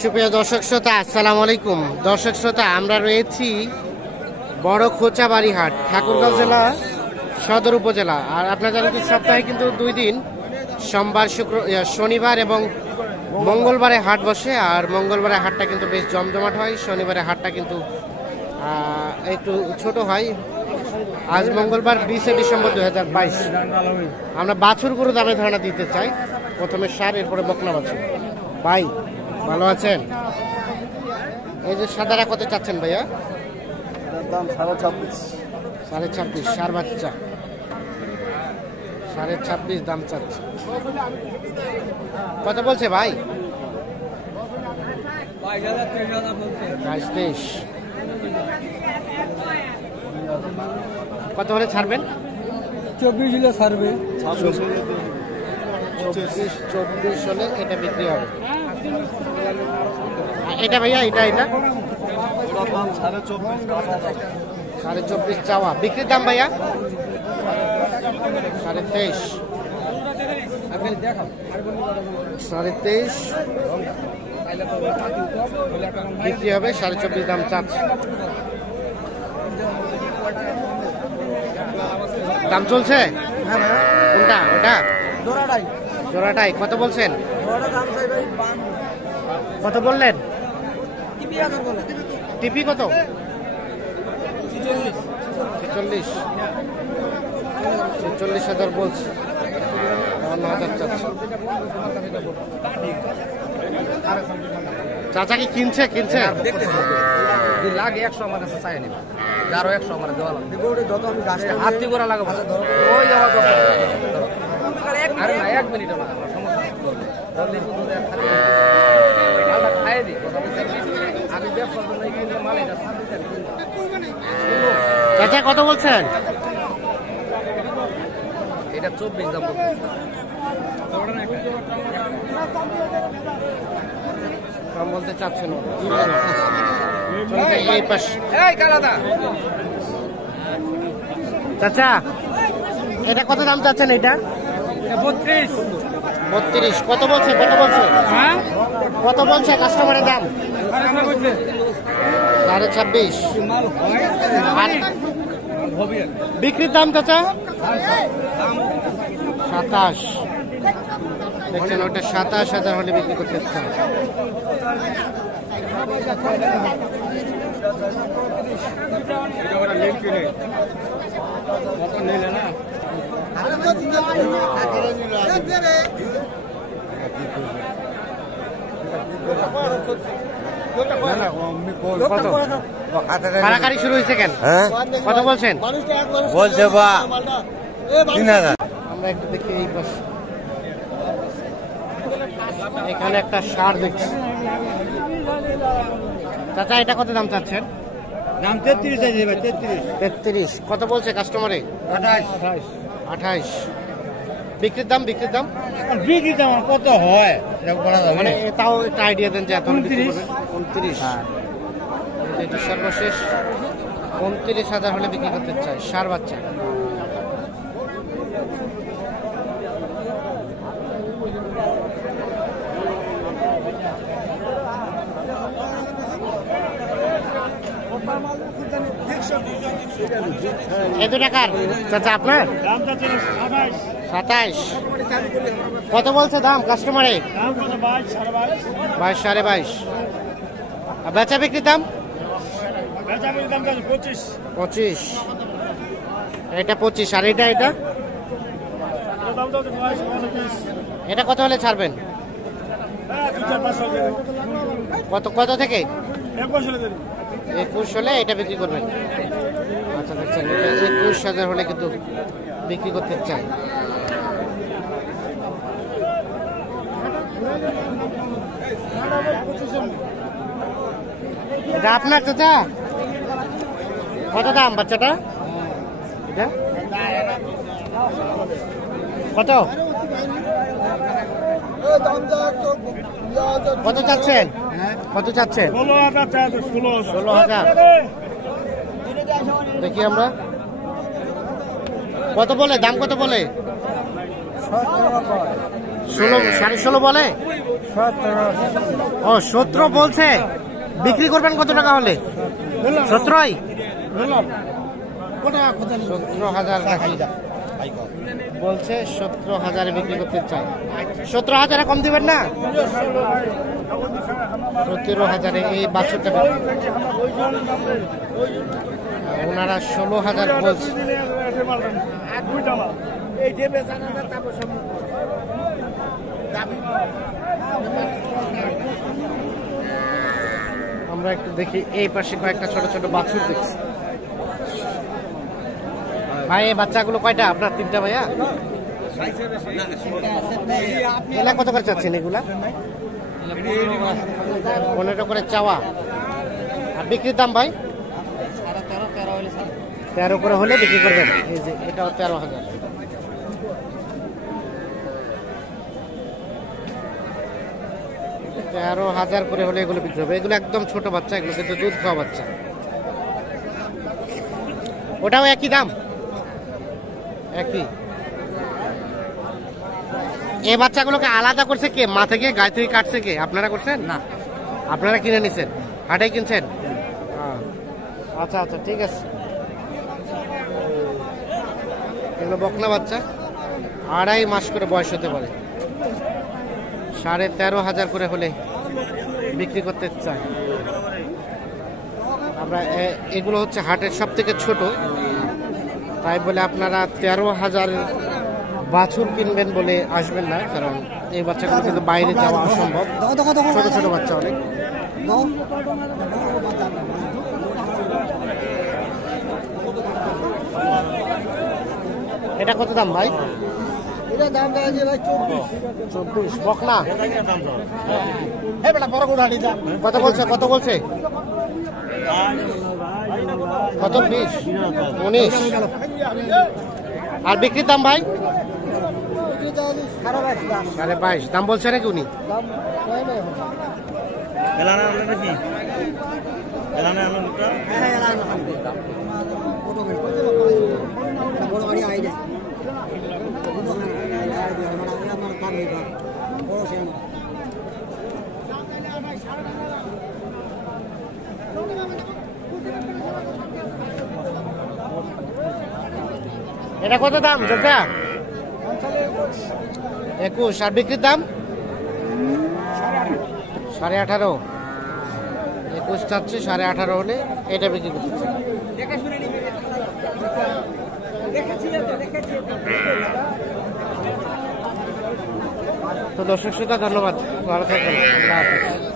সুপ্রিয় দর্শক শ্রোতা, আসসালামু আলাইকুম। দর্শক শ্রোতা, আমরা রয়েছি বড় খোঁচাবাড়ি হাট, ঠাকুরগাঁও জেলা সদর উপজেলা। আর আপনারা জানেন যে সপ্তাহে কিন্তু 2 দিন, সোমবার শনিবার এবং মঙ্গলবারে হাট বসে। আর মঙ্গলবারে হাটটা কিন্তু বেশ জমজমাট হয়, শনিবারে হাটটা কিন্তু একটু ছোট হয়। আজ মঙ্গলবার 20 ডিসেম্বর 2022। আমরা বাছুর গরু দামে ধারণা দিতে চাই। প্রথমে সার, এরপরে বকনা বাছুর। ভাই ভালো আছেন? এই যে সাদারা কত চাচ্ছেন ভাইয়া? দাম 26.5। 26.5 সার বাচ্চা, 26.5 দাম চাচ্ছে। কত বলছে ভাই? 22-23। কত হলে ছাড়বেন? 24 হলে ছাড়বে। 24 হলে এটা বিক্রি হবে। এটা ভাইয়া, এটা 24.5 চাওয়া। বিক্রির দাম ভাইয়া 23.5। 23.5 বিক্রি হবে, 24.5 দাম চাচ্ছে। দাম চলছে কোনটা? ওটা জোড়াটাই। কত বলছেন? কত বললেন? টিপি কত? 46,000 বলছে। 52,000 চাচ্ছে। চাচা কি কিনছে? লাগে 100 আমার কাছে চাই নেবে, আরো 100 আমার দেওয়া লাগবে। যত আমি গাছটা হাতি করে লাগাবো, ওই যাওয়া করতে আরে না, 1 মিনিট না, সমস্যা খাই দিই। আমি ব্যবসার জন্য কিনলে মাল এটা চাচা কত বলছেন? এটা 24 দাম কম বলতে চাচ্ছেন। চাচা এটা কত দাম চাচ্ছেন? এটা 32। কত বলছে? কত বলছে কাস্টমারের দাম? 26.5। বিক্রির দাম চাচা 27। দেখছেন, ওটা 27,000 হলে বিক্রি করতে চান। কারাকারি শুরু হয়েছে কেন? কত বলছেন? বলছে বা 3,000। আমরা একটু দেখি এই পাশে। এখানে একটা সার দেখছি। চাচা এটা কত দাম চাচ্ছেন? দাম 33 আছে ভাই। 33। কত বলছে কাস্টমারে? 28। বিক্রির দাম কত হয় মানে তাও একটা আইডিয়া দেন যে এত 29। এটা সর্বশেষ 29,000 হলে বিক্রি করতে চাই। সার বাচ্চা। এত টাকার চাচা আপনার? 27। কত বলছে দাম কাস্টমারে? 22, 22.5। আর বেচা বিক্রির দাম 25। এটা 25। আর এটা এটা কত হলে ছাড়বেন? কত থেকে? 21 হলে এটা বিক্রি করবেন। আচ্ছা দেখছেন, 21,000 হলে কিন্তু বিক্রি করতে চাই। এটা আপনার চাচা? কত দাম বাচ্চাটা? এটা কত? কত চাচ্ছেন? 16,000। দেখি আমরা কত বলে, দাম কত বলে? 16, 16.5 বলে। ও 17 বলছে, বিক্রি করবেন কত টাকা হলে? 17ই 17,000 নাকি বলছে, 17,000 বিক্রি করতে চাই। 17,000 কম দিবেন না? 17,000 এই বাছুরটা ওনারা 16,000 বলছে। আমরা একটু দেখি, এই পাশে কয়েকটা ছোট ছোট বাছুর দেখছি। ভাই এই বাচ্চাগুলো কয়টা আপনার? 3টা ভাইয়া? এলা কত করে চাচ্ছেন এগুলা? 15 করে চাওয়া। আর বিক্রির দাম ভাই? 13 করে হলে বিক্রি করবেন। এই যে এটাও 13,000। 13,000 করে হলে এগুলো বিক্রি হবে। এগুলো একদম ছোট বাচ্চা, এগুলো কিন্তু দুধ খাওয়া বাচ্চা। ওটাও একই দাম? একই। এই বাচ্চাগুলোকে আলাদা করছে কে? মা থেকে গায়ে থেকে কাটছে কে? আপনারা করছেন? না, আপনারা কিনে নিছেন? হাটেই কিনছেন? আচ্ছা আচ্ছা, ঠিক আছে। এগুলো বকনা বাচ্চা, 2.5 মাস করে বয়স হতে পারে। 13,500 করে হলে বিক্রি করতে চাই আমরা। এগুলো হচ্ছে হাটের সব থেকে ছোট, তাই বলে আপনারা 13,000 বাছুর কিনবেন বলে আসবেন না, কারণ এই বাচ্চাগুলো কিন্তু বাইরে যাওয়া অসম্ভব। ছোট ছোট বাচ্চা অনেক। এটা কত দাম ভাই? এটা দাম দেওয়া যে ভাই 24 বকনা। কত বলছে? কত বলছে? কত? 20, 19। আর বিক্রির দাম ভাই? 22.5 দাম বলছে নাকি উনি? এটা কত দাম চাচা? 21। আর বিক্রির দাম? 18.5। 21 চাচ্ছে, 18.5 হলে এটা বিক্রি করতেছে। তো দর্শক শ্রোতা ধন্যবাদ, ভালো থাকবেন, আল্লাহ হাফেজ।